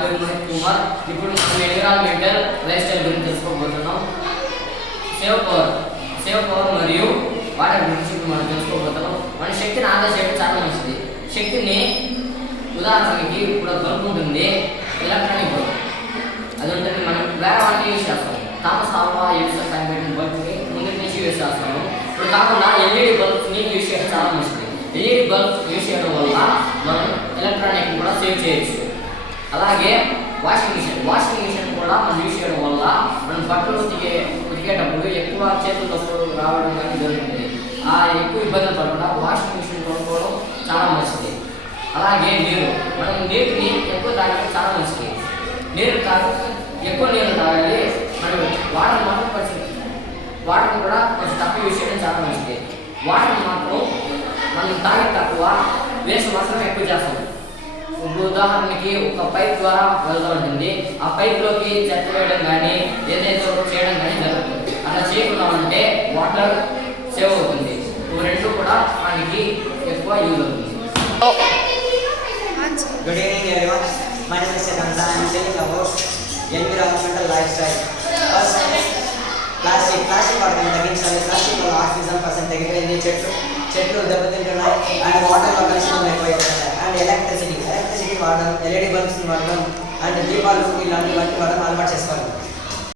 పేరు మహేష్ కుమార్. ఇప్పుడు మనం ఎన్విరాన్మెంటల్ లైఫ్ స్టైల్ గురించి తెలుసుకోబోతున్నాం. సేవ్ పవర్ మరియు వాటర్ గురించి మనం తెలుసుకోబోతున్నాం. మన శక్తిని ఆదా చేయడం చాలా మంచిది. శక్తిని ఉదాహరణకి ఇప్పుడు బల్బ్ ఉంటుంది, ఎలక్ట్రానిక్ బల్బ్ అది ఉంటుంది. మనం వేరే వాటిని యూజ్ చేస్తాం. థామస్ ఆల్వా ఎడిసన్ కనిపెట్టిన బల్బ్ని ముందు నుంచి యూజ్ చేస్తాము. ఇప్పుడు కాకుండా ఎల్ఈడి బల్బ్స్ని యూజ్ చేయడం చాలా మంచిది. ఎల్ఈడి బల్బ్స్ యూజ్ చేయడం వల్ల మనం ఎలక్ట్రానిక్ కూడా సేవ్ చేయొచ్చు. అలాగే వాషింగ్ మిషన్ కూడా మనం యూజ్ చేయడం వల్ల మనం బట్టలు ఉతికేటప్పుడు ఎక్కువ చేతులు తప్పులు రావడం కానీ జరుగుతుంది. ఆ ఎక్కువ ఇబ్బందులు పడకుండా వాషింగ్ మిషన్ కొనుక్కోవడం చాలా మంచిది. అలాగే మనం నీటిని ఎక్కువ తాగడం చాలా మంచిది. ఎక్కువ నీరు తాగాలి. మనం వాటర్ కూడా కొంచెం తక్కువ యూజ్ చేయడం చాలా మంచిది. వాటర్ మాత్రం మనం తాగే తక్కువ, వేస్ట్ మాత్రం ఎక్కువ చేస్తాం. ఉదాహరణకి ఒక పైప్ ద్వారా వెళ్తూ ఉంటుంది. ఆ పైప్లోకి చెత్త వేయడం కానీ ఏదైతే చేయడం కానీ జరుగుతుంది. అలా చేయకుండా ఉంటే వాటర్ సేవ్ అవుతుంది. ఇవి రెండు కూడా మనకి ఎక్కువ యూజ్ అవుతుంది. Good evening everyone. My name is Siddhanta. I am telling about environmental lifestyle. First, plastic వాడకం తగ్గించాలి. ప్లాస్టిక్ వల్ల ఆక్సిజన్ % తగ్గిపోయింది. చెట్లు దెబ్బతింటున్నాయి అండ్ వాటర్లో కలుషితం ఎక్కువైపోతున్నాయి. అండ్ ఎలక్ట్రిసిటీ వాడడం, ఎల్ఈడి బల్బ్స్ వాడడం అండ్ దీపాలు ఇలాంటివన్నీ వాడడం అలవాటు చేసుకోవాలి.